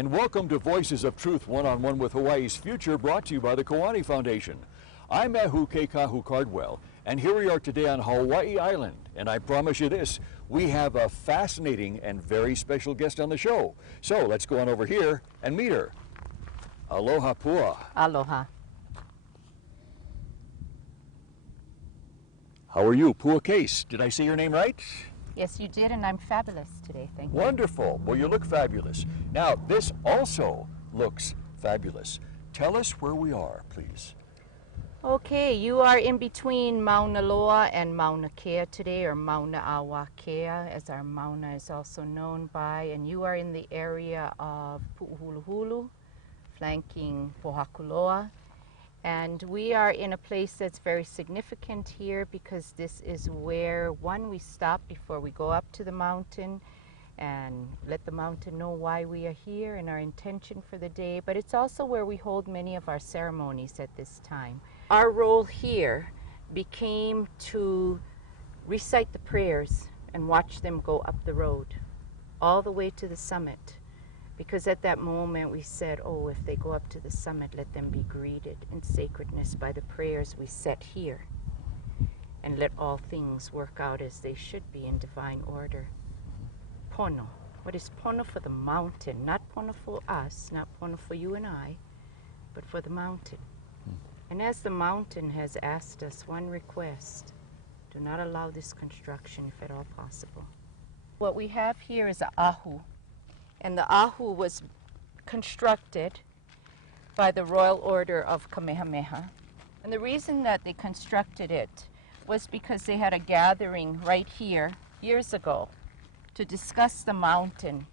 and welcome to Voices of Truth One-on-One with Hawaii's Future, brought to you by the Kiwani Foundation. I'm Ehu Kapu Cardwell, and here we are today on Hawaii Island, and I promise you this, we have a fascinating and very special guest on the show. So let's go on over here and meet her. Aloha pua. Aloha. How are you, Pua Case? Did I say your name right? Yes, you did, and I'm fabulous today, thank you. Wonderful. Well, you look fabulous. Now, this also looks fabulous. Tell us where we are, please. Okay, you are in between Mauna Loa and Mauna Kea today, or Mauna Awa Kea, as our Mauna is also known by, and you are in the area of Pu'uhuluhulu, flanking Pohakuloa. And we are in a place that's very significant here because this is where, one, we stop before we go up to the mountain and let the mountain know why we are here and our intention for the day, but it's also where we hold many of our ceremonies at this time. Our role here became to recite the prayers and watch them go up the road, all the way to the summit. Because at that moment we said, oh, if they go up to the summit, let them be greeted in sacredness by the prayers we set here. And let all things work out as they should be in divine order. Pono. What is pono for the mountain? Not pono for us, not pono for you and I, but for the mountain. And as the mountain has asked us one request, do not allow this construction if at all possible. What we have here is a ahu. And the ahu was constructed by the Royal Order of Kamehameha. And the reason that they constructed it was because they had a gathering right here years ago to discuss the mountain.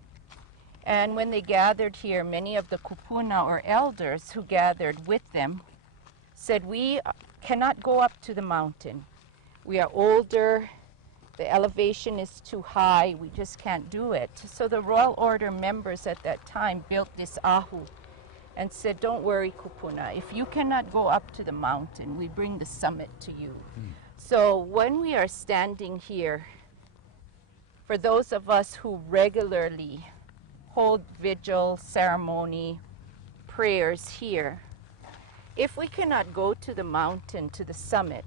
And when they gathered here, many of the kupuna, or elders who gathered with them, said, we cannot go up to the mountain. We are older. The elevation is too high, we just can't do it. So the Royal Order members at that time built this ahu and said, don't worry, kupuna, if you cannot go up to the mountain, we bring the summit to you. So when we are standing here, for those of us who regularly hold vigil, ceremony, prayers here, if we cannot go to the mountain, to the summit,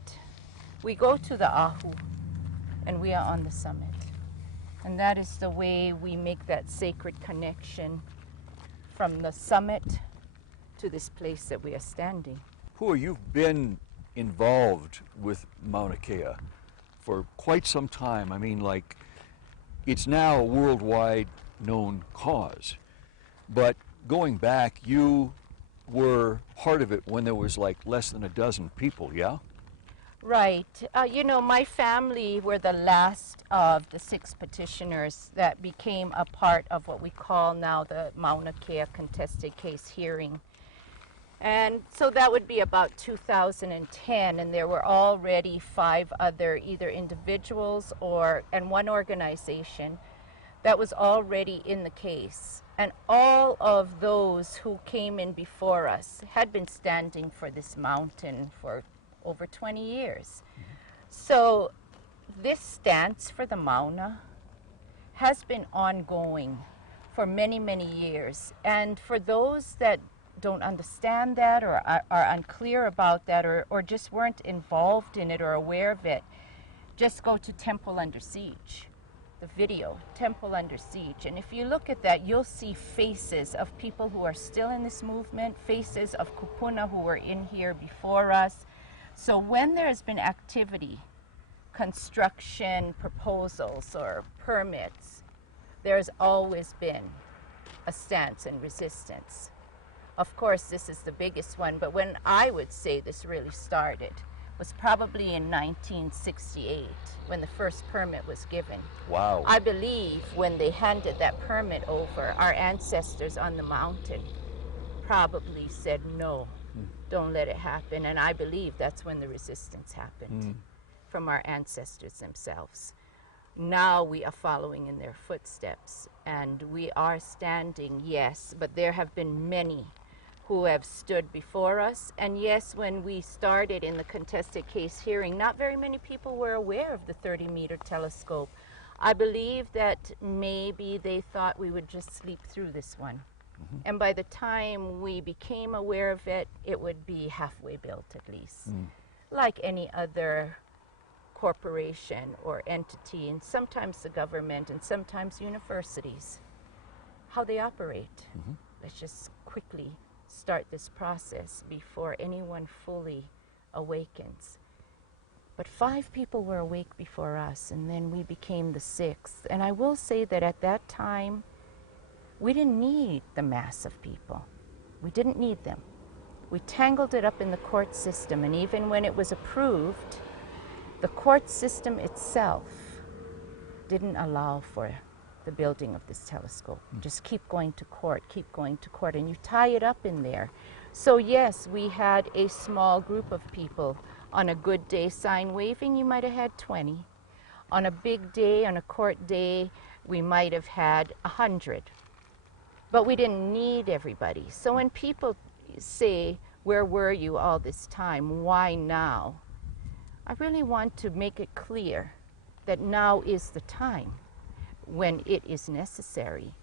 we go to the ahu. And we are on the summit. And that is the way we make that sacred connection from the summit to this place that we are standing. Pua, you've been involved with Mauna Kea for quite some time. I mean, like, it's now a worldwide known cause. But going back, you were part of it when there was like less than a dozen people, yeah? Right. You know, my family were the last of the 6 petitioners that became a part of what we call now the Mauna Kea contested case hearing. And so that would be about 2010, and there were already 5 other either individuals and one organization that was already in the case. And all of those who came in before us had been standing for this mountain for over 20 years. So this stance for the Mauna has been ongoing for many, many years. And for those that don't understand that or are unclear about that or just weren't involved in it or aware of it, just go to Temple Under Siege, the video, Temple Under Siege. And if you look at that, you'll see faces of people who are still in this movement, faces of kupuna who were in here before us. So when there has been activity, construction proposals or permits, there's always been a stance and resistance. Of course, this is the biggest one, but when I would say this really started was probably in 1968 when the first permit was given. Wow. I believe when they handed that permit over, our ancestors on the mountain probably said no. Don't let it happen. And I believe that's when the resistance happened from our ancestors themselves. Now we are following in their footsteps and we are standing, yes, but there have been many who have stood before us. And yes, when we started in the contested case hearing, not very many people were aware of the 30-meter telescope. I believe that maybe they thought we would just sleep through this one. And by the time we became aware of it, it would be halfway built at least. Like any other corporation or entity, and sometimes the government and sometimes universities, how they operate. Let's just quickly start this process before anyone fully awakens. But 5 people were awake before us, and then we became the 6th. And I will say that at that time, we didn't need the mass of people. We didn't need them. We tangled it up in the court system, and even when it was approved, the court system itself didn't allow for the building of this telescope. Just keep going to court, and you tie it up in there. So yes, we had a small group of people. On a good day sign waving, you might have had 20. On a big day, on a court day, we might have had 100. But we didn't need everybody. So when people say, where were you all this time? Why now? I really want to make it clear that now is the time when it is necessary.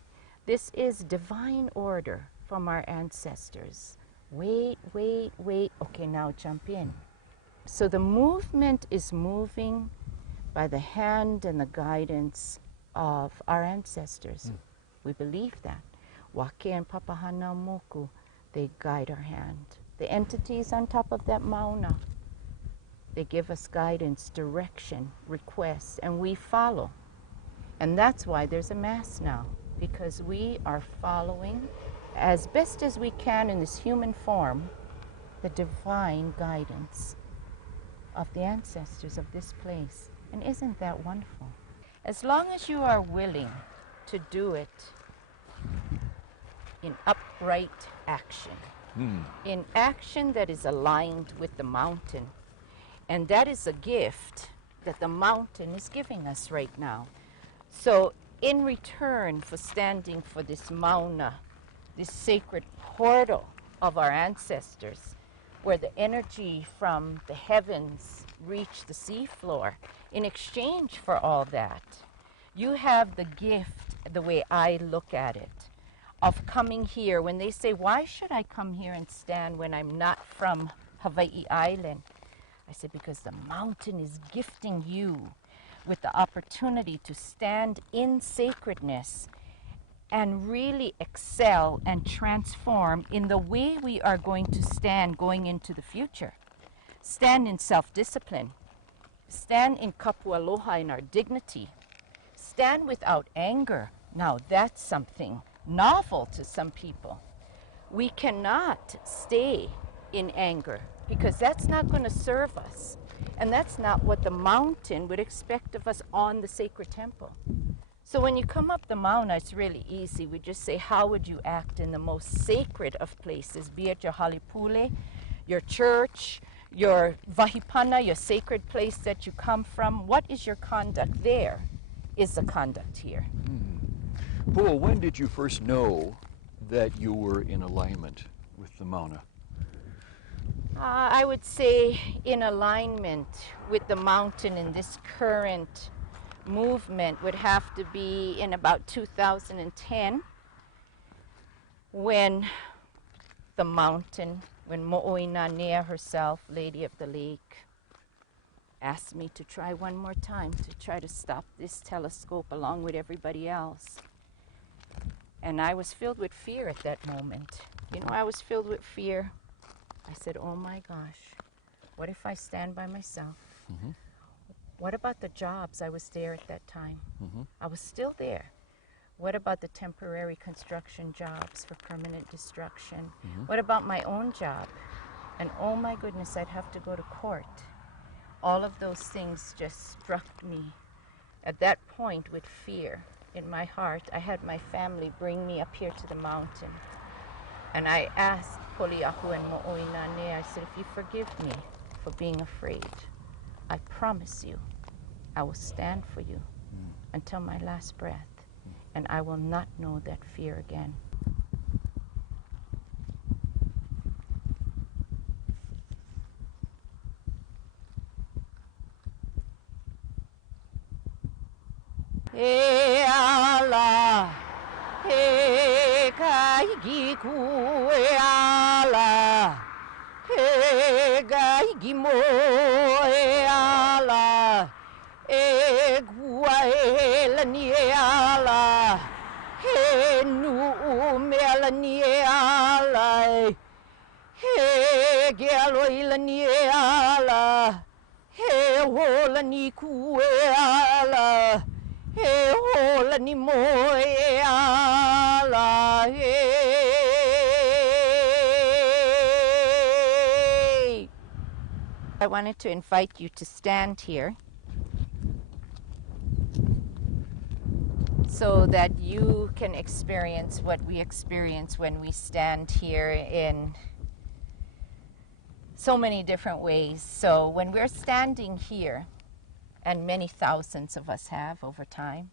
This is divine order from our ancestors. Wait, wait, wait. Okay, now jump in. So the movement is moving by the hand and the guidance of our ancestors. We believe that. Wake and Papahana Moku, they guide our hand. The entities on top of that mauna, they give us guidance, direction, requests, and we follow. And that's why there's a mass now, because we are following as best as we can in this human form the divine guidance of the ancestors of this place. And isn't that wonderful? As long as you are willing to do it in upright action, in action that is aligned with the mountain. And that is a gift that the mountain is giving us right now. So in return for standing for this mauna, this sacred portal of our ancestors, where the energy from the heavens reach the seafloor, in exchange for all that, you have the gift, the way I look at it, of coming here. When they say, why should I come here and stand when I'm not from Hawaii Island? I said, because the mountain is gifting you with the opportunity to stand in sacredness and really excel and transform in the way we are going to stand going into the future. Stand in self-discipline. Stand in Kapu Aloha, in our dignity. Stand without anger. Now that's something novel to some people. We cannot stay in anger because that's not going to serve us. And that's not what the mountain would expect of us on the sacred temple. So when you come up the mountain, it's really easy. We just say, how would you act in the most sacred of places, be it your halipule, your church, your vahipana, your sacred place that you come from? What is your conduct? There is the conduct here. Pua, when did you first know that you were in alignment with the mauna? I would say in alignment with the mountain in this current movement would have to be in about 2010, when the mountain, when Mo'oinanea herself, Lady of the Lake, asked me to try one more time to try to stop this telescope along with everybody else. And I was filled with fear at that moment. You know, I was filled with fear. I said, oh my gosh, what if I stand by myself? What about the jobs? I was there at that time. I was still there. What about the temporary construction jobs for permanent destruction? What about my own job? And oh my goodness, I'd have to go to court. All of those things just struck me at that point with fear in my heart. I had my family bring me up here to the mountain. And I asked Poliahu and Mo'oinanea, I said, if you forgive me for being afraid, I promise you, I will stand for you until my last breath, and I will not know that fear again. He ala, he kai higi kue ala. He ga higi mo e ala. E gua e lani e ala. He nu me lani e ala. He ge aloi lani e ala. He hola ni ku e ala. He hola ni mo e ala. Hey. I wanted to invite you to stand here so that you can experience what we experience when we stand here in so many different ways. So when we're standing here, and many thousands of us have over time,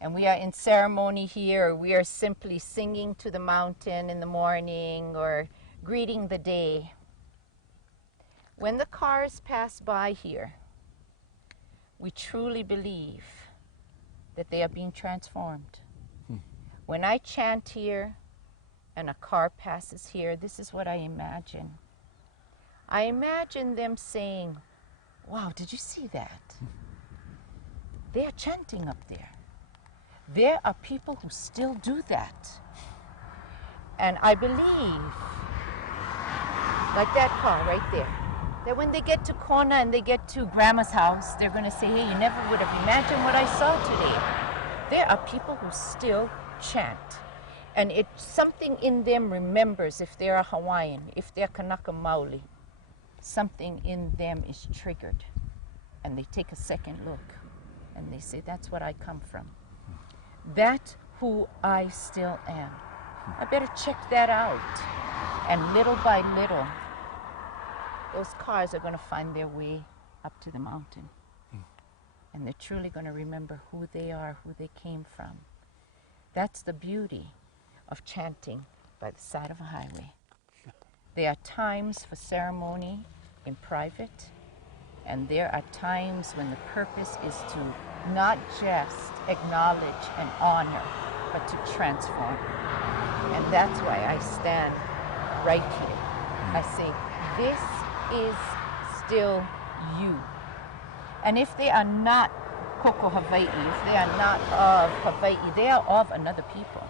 and we are in ceremony here, or we are simply singing to the mountain in the morning or greeting the day. When the cars pass by here, we truly believe that they are being transformed. When I chant here and a car passes here, this is what I imagine. I imagine them saying, wow, did you see that? They are chanting up there. There are people who still do that. And I believe, like that car right there, that when they get to Kona and they get to Grandma's house, they're going to say, hey, you never would have imagined what I saw today. There are people who still chant. And it's something in them remembers if they're a Hawaiian, if they're Kanaka Maoli. Something in them is triggered, and they take a second look and they say, that's what I come from. That's who I still am. I better check that out. And little by little, those cars are going to find their way up to the mountain. And they're truly going to remember who they are, who they came from. That's the beauty of chanting by the side of a highway. There are times for ceremony in private, and there are times when the purpose is to not just acknowledge and honor, but to transform. And that's why I stand right here. I say, this is still you. And if they are not Koko Hawaii, if they are not of Hawaii, they are of another people.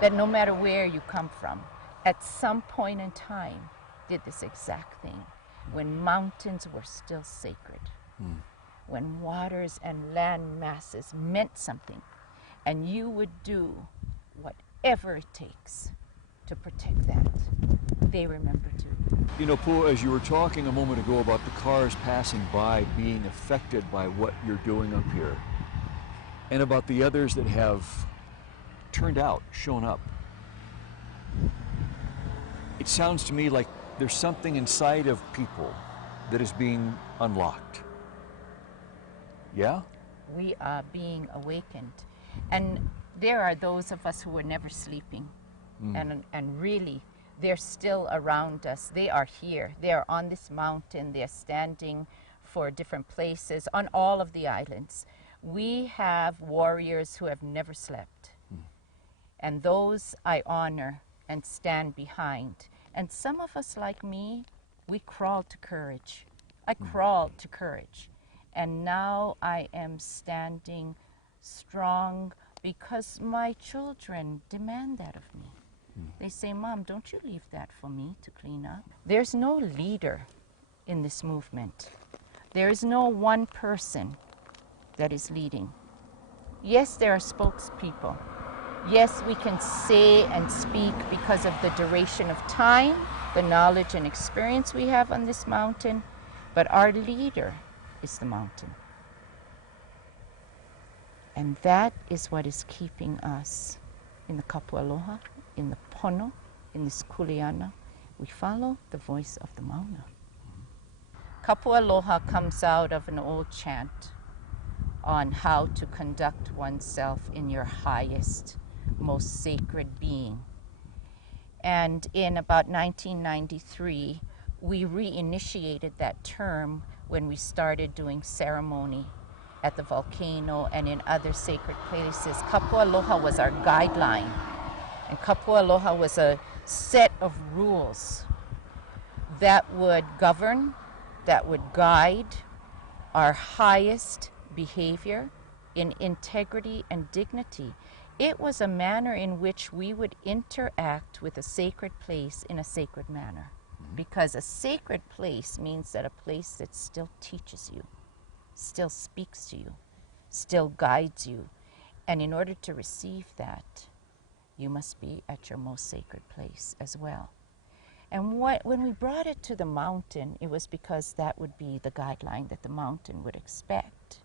That no matter where you come from, at some point in time, did this exact thing. When mountains were still sacred, when waters and land masses meant something, and you would do whatever it takes to protect that, they remember too. You know, Pua, as you were talking a moment ago about the cars passing by being affected by what you're doing up here, and about the others that have turned out, shown up, it sounds to me like there's something inside of people that is being unlocked. Yeah? We are being awakened. And there are those of us who are never sleeping. And really, they're still around us. They are here. They are on this mountain. They're standing for different places on all of the islands. We have warriors who have never slept. And those I honor and stand behind. And some of us, like me, we crawled to courage. I crawled to courage. And now I am standing strong because my children demand that of me. They say, Mom, don't you leave that for me to clean up. There's no leader in this movement. There is no one person that is leading. Yes, there are spokespeople. Yes, we can say and speak because of the duration of time, the knowledge and experience we have on this mountain, but our leader is the mountain. And that is what is keeping us in the Kapu Aloha, in the Pono, in this Kuleana. We follow the voice of the Mauna. Kapu Aloha comes out of an old chant on how to conduct oneself in your highest, most sacred being. And in about 1993, we reinitiated that term when we started doing ceremony at the volcano and in other sacred places. Kapu Aloha was our guideline And Kapu Aloha was a set of rules that would govern, that would guide our highest behavior in integrity and dignity. It was a manner in which we would interact with a sacred place in a sacred manner. Because a sacred place means that a place that still teaches you, still speaks to you, still guides you. And in order to receive that, you must be at your most sacred place as well. And when we brought it to the mountain, it was because that would be the guideline that the mountain would expect.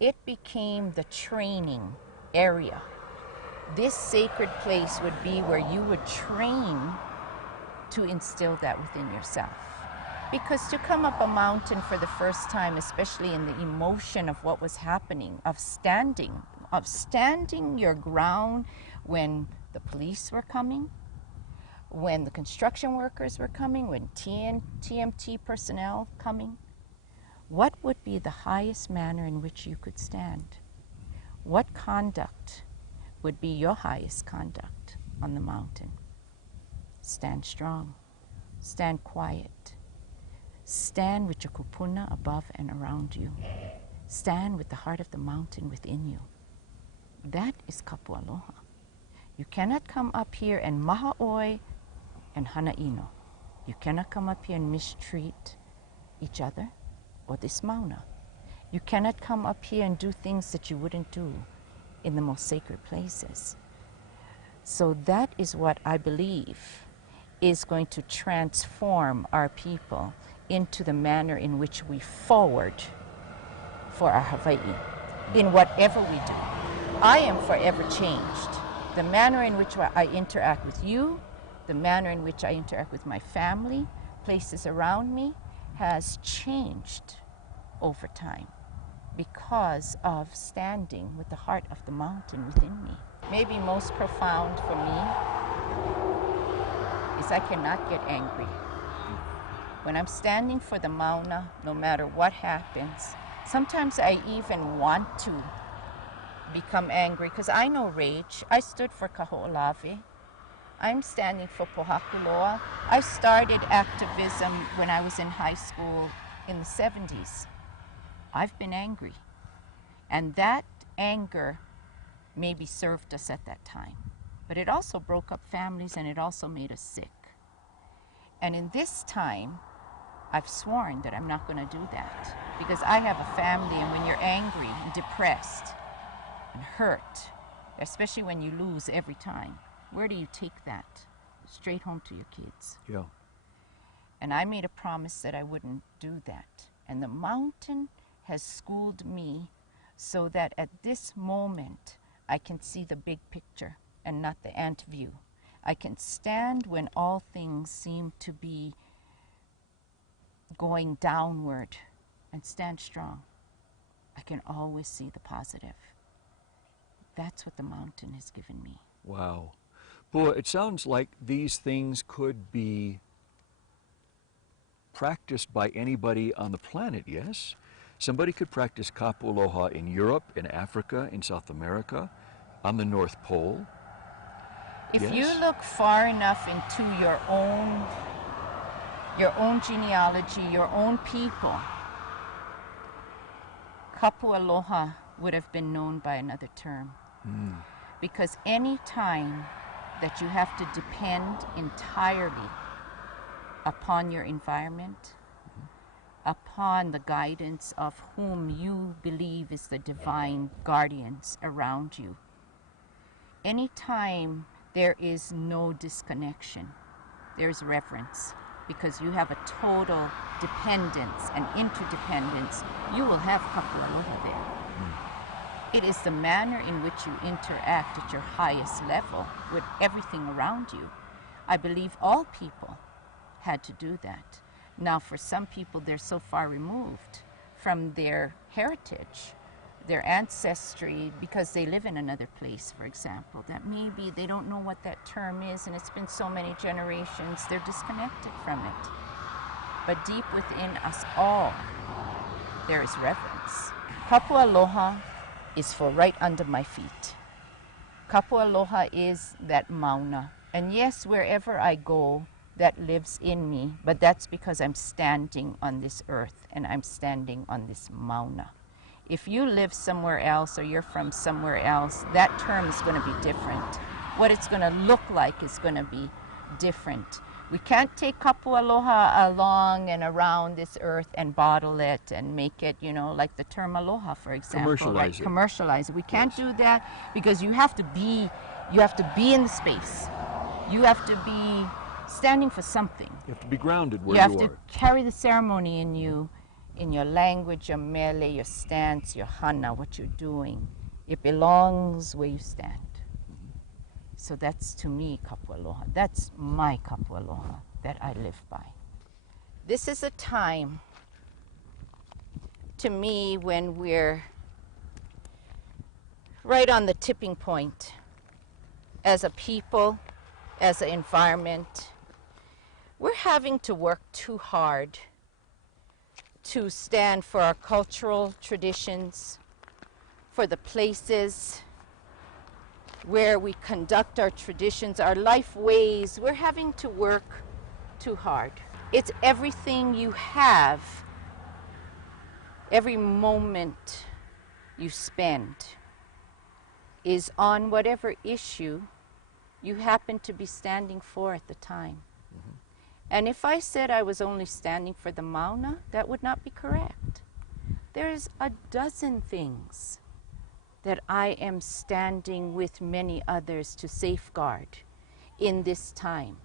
It became the training area. This sacred place would be where you would train to instill that within yourself. Because to come up a mountain for the first time, especially in the emotion of what was happening, of standing your ground when the police were coming, when the construction workers were coming, when TMT personnel coming, what would be the highest manner in which you could stand? What conduct would be your highest conduct on the mountain? Stand strong, stand quiet, stand with your kupuna above and around you, stand with the heart of the mountain within you. That is Kapu Aloha. You cannot come up here and maha'oi and hanaino. You cannot come up here and mistreat each other or this mauna. You cannot come up here and do things that you wouldn't do in the most sacred places. So that is what I believe is going to transform our people into the manner in which we forward for our Hawaii, in whatever we do. I am forever changed. The manner in which I interact with you, the manner in which I interact with my family, places around me, has changed over time because of standing with the heart of the mountain within me. Maybe most profound for me is I cannot get angry. When I'm standing for the mauna, no matter what happens, sometimes I even want to become angry because I know rage. I stood for Kaho'olawe. I'm standing for Pohakuloa. I started activism when I was in high school in the 70s. I've been angry. And that anger maybe served us at that time. But it also broke up families and it also made us sick. And in this time, I've sworn that I'm not going to do that because I have a family, and when you're angry and depressed and hurt, especially when you lose every time, where do you take that? Straight home to your kids. Yeah. And I made a promise that I wouldn't do that. And the mountain has schooled me so that at this moment I can see the big picture and not the ant view. I can stand when all things seem to be going downward and stand strong. I can always see the positive. That's what the mountain has given me. Wow. Boy, it sounds like these things could be practiced by anybody on the planet, yes? Somebody could practice Kapu Aloha in Europe, in Africa, in South America, on the North Pole. If Yes. you look far enough into your own genealogy, your own people, Kapu Aloha would have been known by another term. Because any time that you have to depend entirely upon your environment, upon the guidance of whom you believe is the divine guardians around you, any time there is no disconnection, there's reverence. Because you have a total dependence and interdependence, you will have Kapu Aloha there. It is the manner in which you interact at your highest level with everything around you. I believe all people had to do that. Now, for some people, they're so far removed from their heritage, their ancestry, because they live in another place, for example, that maybe they don't know what that term is, and it's been so many generations, they're disconnected from it. But deep within us all, there is reverence. Kapu Aloha is for right under my feet. Kapu Aloha is that mauna. And yes, wherever I go, that lives in me, but that's because I'm standing on this earth and I'm standing on this mauna. If you live somewhere else or you're from somewhere else, that term is going to be different. What it's going to look like is going to be different. We can't take Kapu Aloha along and around this earth and bottle it and make it, you know, like the term aloha, for example. Commercialize it. Commercialize it. We can't do that because you have to be in the space. You have to be standing for something. You have to be grounded where You have you to are. carry the ceremony in you, in your language, your mele, your stance, your hana, what you're doing. It belongs where you stand. So that's, to me, Kapu Aloha. That's my Kapu Aloha that I live by. This is a time, to me, when we're right on the tipping point as a people, as an environment. We're having to work too hard to stand for our cultural traditions, for the places where we conduct our traditions, our life ways. We're having to work too hard. It's everything you have, every moment you spend is on whatever issue you happen to be standing for at the time. Mm-hmm. And if I said I was only standing for the mauna, that would not be correct. There's a dozen things that I am standing with many others to safeguard in this time.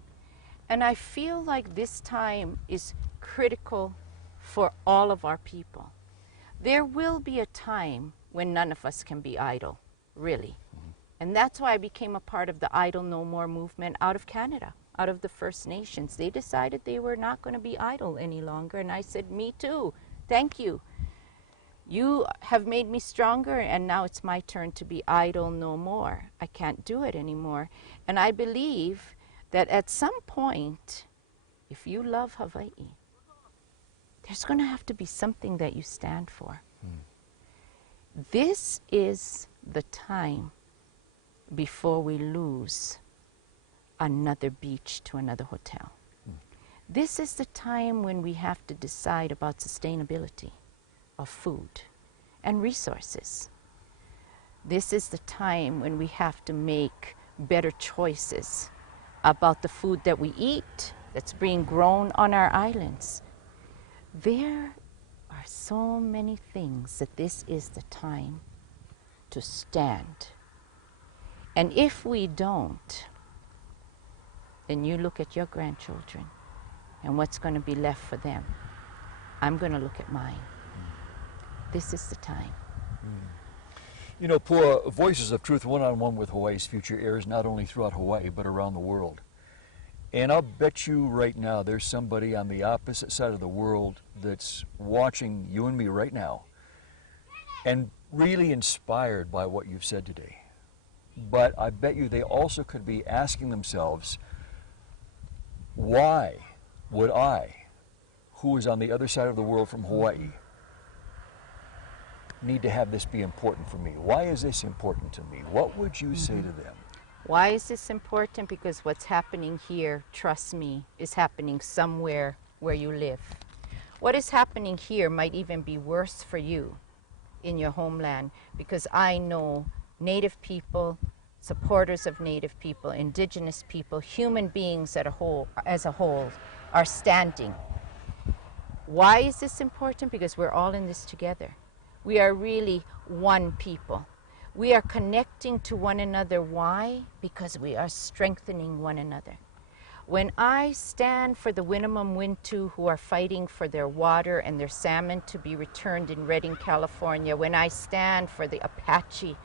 And I feel like this time is critical for all of our people. There will be a time when none of us can be idle, really. Mm-hmm. And that's why I became a part of the Idle No More movement out of Canada, out of the First Nations. They decided they were not going to be idle any longer, and I said, me too, thank you. You have made me stronger, and now it's my turn to be idle no more. I can't do it anymore. And I believe that at some point, if you love Hawaii, there's going to have to be something that you stand for. This is the time before we lose another beach to another hotel. This is the time when we have to decide about sustainability of food and resources. This is the time when we have to make better choices about the food that we eat that's being grown on our islands. There are so many things that this is the time to stand. And if we don't, then you look at your grandchildren and what's going to be left for them. I'm going to look at mine. This is the time. You know, Pua, Voices of Truth One-on-One with Hawaii's Future airs not only throughout Hawaii, but around the world. And I'll bet you right now there's somebody on the opposite side of the world that's watching you and me right now and really inspired by what you've said today. But I bet you they also could be asking themselves, why would I, who is on the other side of the world from Hawaii, need to have this be important for me? Why is this important to me? What would you say to them? Why is this important? Because what's happening here, trust me, is happening somewhere where you live. What is happening here might even be worse for you in your homeland, because I know Native people, supporters of Native people, Indigenous people, human beings as a whole are standing. Why is this important? Because we're all in this together. We are really one people. We are connecting to one another. Why? Because we are strengthening one another. When I stand for the Winnemem Wintu who are fighting for their water and their salmon to be returned in Redding, California, when I stand for the Apache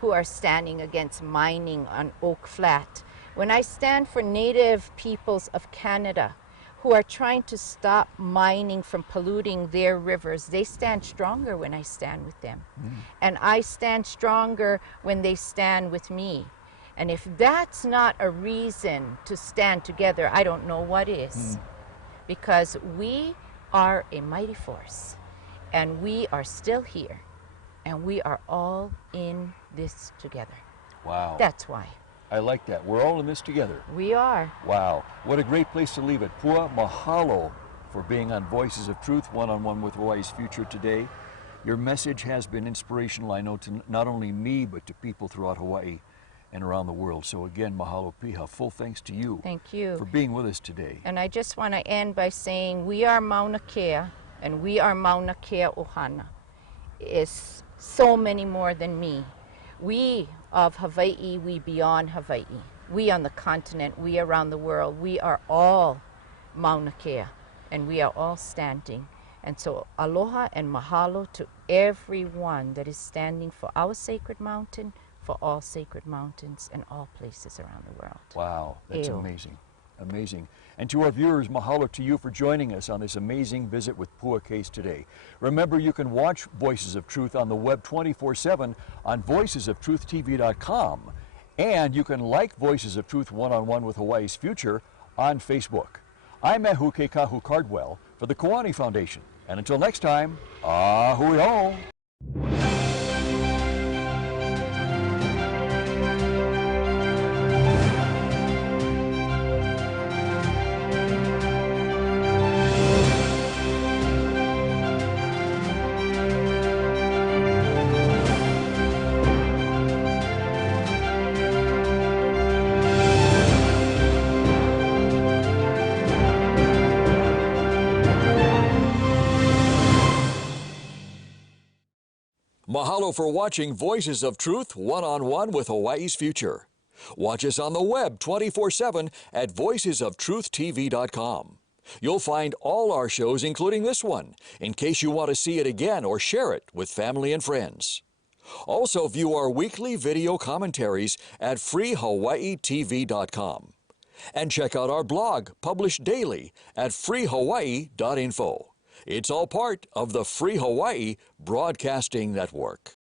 who are standing against mining on Oak Flat, when I stand for Native peoples of Canada who are trying to stop mining from polluting their rivers, they stand stronger when I stand with them. And I stand stronger when they stand with me. And if that's not a reason to stand together, I don't know what is. Because we are a mighty force, and we are still here, and we are all in this together. Wow. That's why. I like that. We're all in this together. We are. Wow. What a great place to leave it. Pua, mahalo for being on Voices of Truth, one-on-one with Hawaii's Future today. Your message has been inspirational, I know, to not only me, but to people throughout Hawaii and around the world. So again, mahalo piha. Full thanks to you. Thank you. For being with us today. And I just want to end by saying we are Mauna Kea, and we are Mauna Kea Ohana. It's so many more than me. We of Hawaii, we beyond Hawaii. We on the continent, we around the world, we are all Mauna Kea, and we are all standing. And so aloha and mahalo to everyone that is standing for our sacred mountain, for all sacred mountains and all places around the world. Wow, that's Ew. amazing. Amazing. And to our viewers, mahalo to you for joining us on this amazing visit with Pua Case today. Remember, you can watch Voices of Truth on the web 24/7 on voicesoftruth.tv.com. And you can like Voices of Truth one-on-one with Hawaii's Future on Facebook. I'm Kapu Cardwell for the Kiwani Foundation. And until next time, ahui ho! Mahalo for watching Voices of Truth one-on-one with Hawaii's Future. Watch us on the web 24/7 at voicesoftruth.tv.com. You'll find all our shows, including this one, in case you want to see it again or share it with family and friends. Also view our weekly video commentaries at freehawaiitv.com. And check out our blog, published daily, at freehawaii.info. It's all part of the Free Hawaii Broadcasting Network.